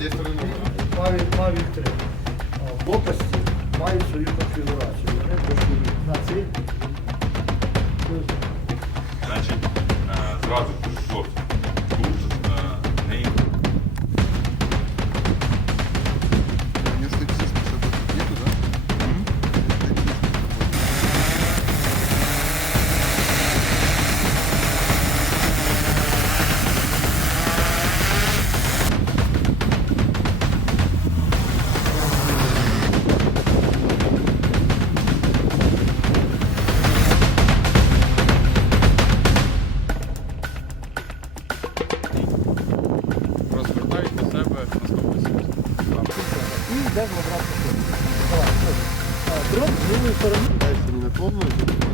Павел, Павел, немає. Mavic, Mavic 3. А, Лопасті мають свою конфігурацію. Вони працюють на цих. Значить, е, зразу ж. І йдемо обратно. Давай, ходимо. Дрон з лівої сторони. Дальше не на полную.